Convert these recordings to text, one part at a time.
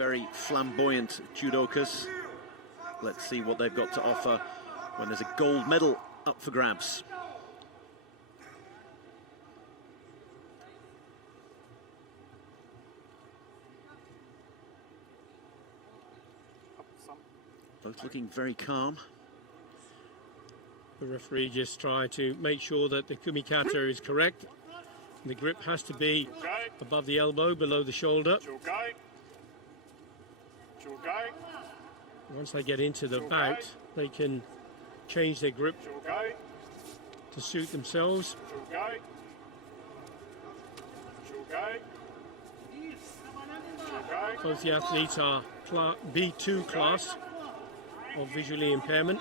very flamboyant judokas. Let's see what they've got to offer when there's a gold medal up for grabs. Both looking very calm. The referee just trying to make sure that the kumikata is correct. The grip has to be above the elbow, below the shoulder. Once they get into the bout, they can change their grip to suit themselves. Both the athletes are B2 class of visually impairment.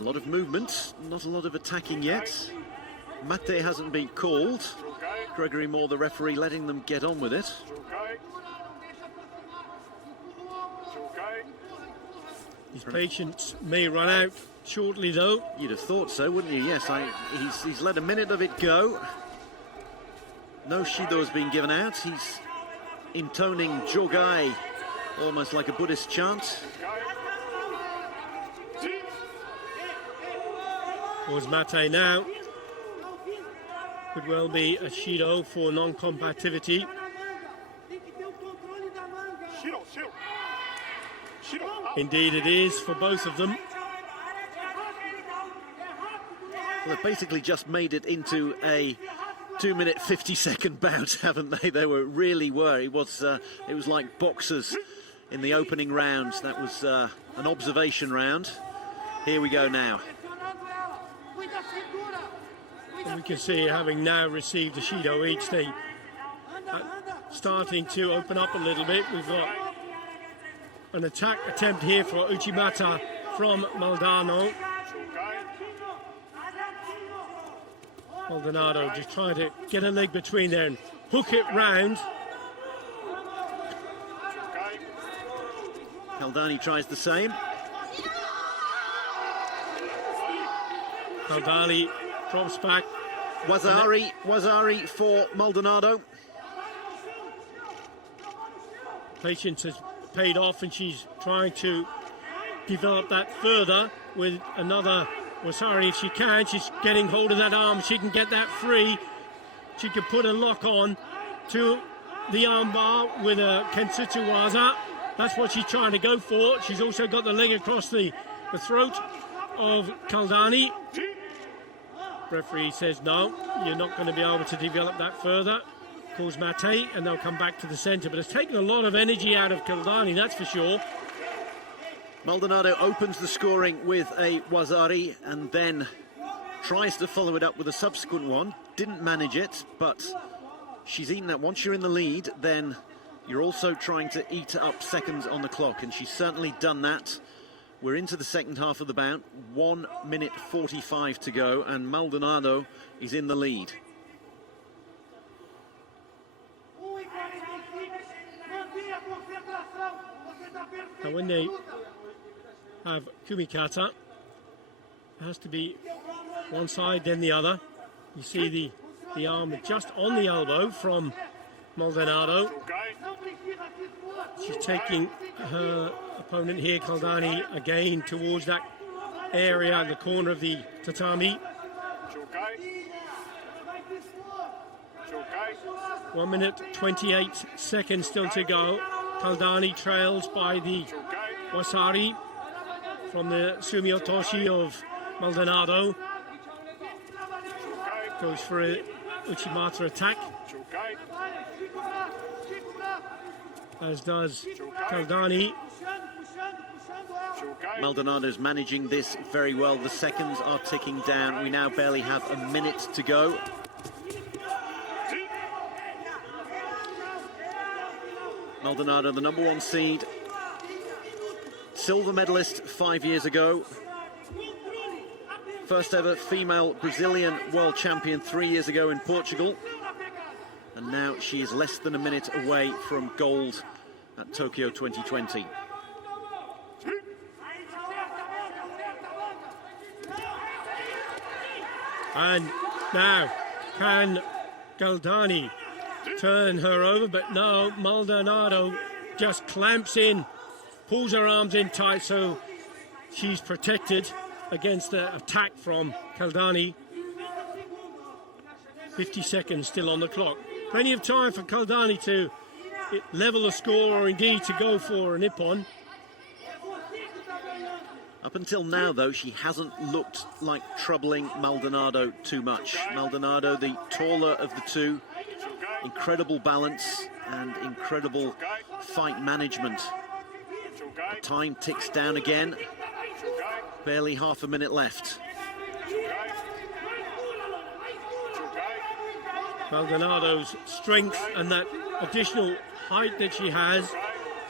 A lot of movement, not a lot of attacking yet. Mate hasn't been called. Gregory Moore, the referee, letting them get on with it. His patience may run out shortly, though. You'd have thought so, wouldn't you? Yes, he's let a minute of it go. No Shido has been given out. He's intoning Jogai, almost like a Buddhist chant. Towards Mate now. Could well be a Shido for non-combativity. Indeed it is for both of them. Well, they've basically just made it into a 2-minute 50-second bout, haven't they? They really were. It was like boxers in the opening rounds. That was an observation round. Here we go now. And we can see, having now received a Shido each, they starting to open up a little bit. We've got an attack attempt here for Uchimata from Maldonado. Maldonado just trying to get a leg between there and hook it round. Kaldani tries the same. Kaldani drops back. Wazari for Maldonado. Patience has paid off, and she's trying to develop that further with another Wasari if she can. She's getting hold of that arm. She can get that free. She can put a lock on to the armbar with a Kensutsu Waza. That's what she's trying to go for. She's also got the leg across the throat of Kaldani. Referee says no, you're not going to be able to develop that further. Calls Mate, and they'll come back to the centre. But it's taken a lot of energy out of Kaldani, that's for sure. Maldonado opens the scoring with a Wazari and then tries to follow it up with a subsequent one. Didn't manage it, but she's eaten that. Once you're in the lead, then you're also trying to eat up seconds on the clock, and she's certainly done that. We're into the second half of the bout, 1 minute 45 to go, and Maldonado is in the lead. Now when they have kumikata, it has to be one side then the other. You see the arm just on the elbow from Maldonado. She's taking her opponent here, Kaldani, again towards that area in the corner of the tatami. 1 minute 28 seconds still to go. Kaldani trails by the Wasari from the Sumiotoshi of Maldonado. Goes for a Uchimata attack, as does Kaldani. Maldonado's managing this very well. The seconds are ticking down. We now barely have a minute to go. Maldonado, the #1 seed, silver medalist 5 years ago. First ever female Brazilian world champion 3 years ago in Portugal. And now she is less than a minute away from gold at Tokyo 2020. And now, can Galdani turn her over? But no, Maldonado just clamps in, pulls her arms in tight so she's protected against the attack from Galdani. 50 seconds still on the clock. Plenty of time for Galdani to level the score or indeed to go for a nippon. Up until now, though, she hasn't looked like troubling Maldonado too much. Maldonado, the taller of the two, incredible balance and incredible fight management. The time ticks down again. Barely half a minute left. Maldonado's strength and that additional height that she has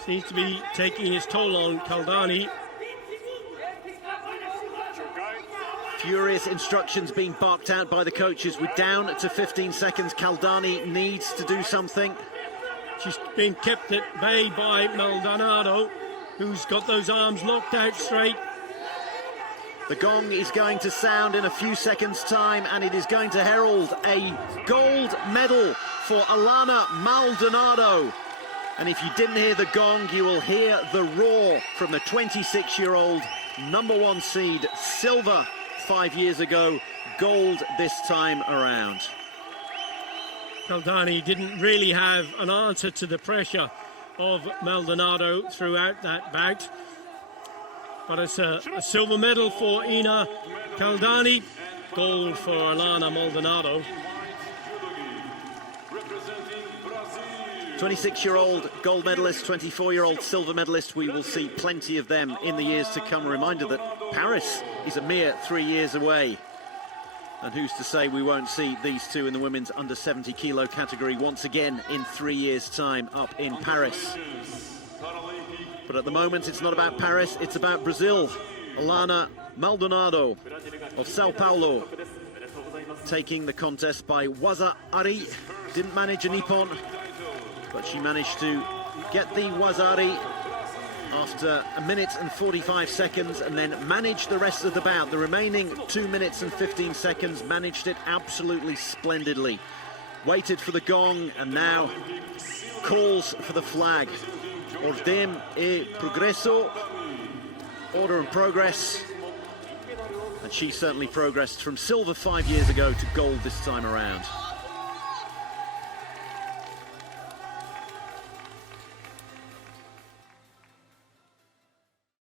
seems to be taking its toll on Galdani. Furious instructions being barked out by the coaches. We're down to 15 seconds. Galdani needs to do something. She's been kept at bay by Maldonado, who's got those arms locked out straight. The gong is going to sound in a few seconds' time, and it is going to herald a gold medal for Alana Maldonado. And if you didn't hear the gong, you will hear the roar from the 26-year-old #1 seed. Silver 5 years ago, gold this time around. Galdani didn't really have an answer to the pressure of Maldonado throughout that bout. But it's a silver medal for Ina Galdani, gold for Alana Maldonado. 26-year-old gold medalist, 24-year-old silver medalist. We will see plenty of them in the years to come. A reminder that Paris is a mere 3 years away. And who's to say we won't see these two in the women's under 70 kilo category once again in 3 years' time up in Paris. But at the moment, it's not about Paris, it's about Brazil. Alana Maldonado of Sao Paulo taking the contest by waza ari. Didn't manage a nippon, but she managed to get the waza-ari after 1 minute and 45 seconds and then managed the rest of the bout. The remaining 2 minutes and 15 seconds, managed it absolutely splendidly. Waited for the gong and now calls for the flag. Ordem e progresso, order and progress. And she certainly progressed from silver 5 years ago to gold this time around.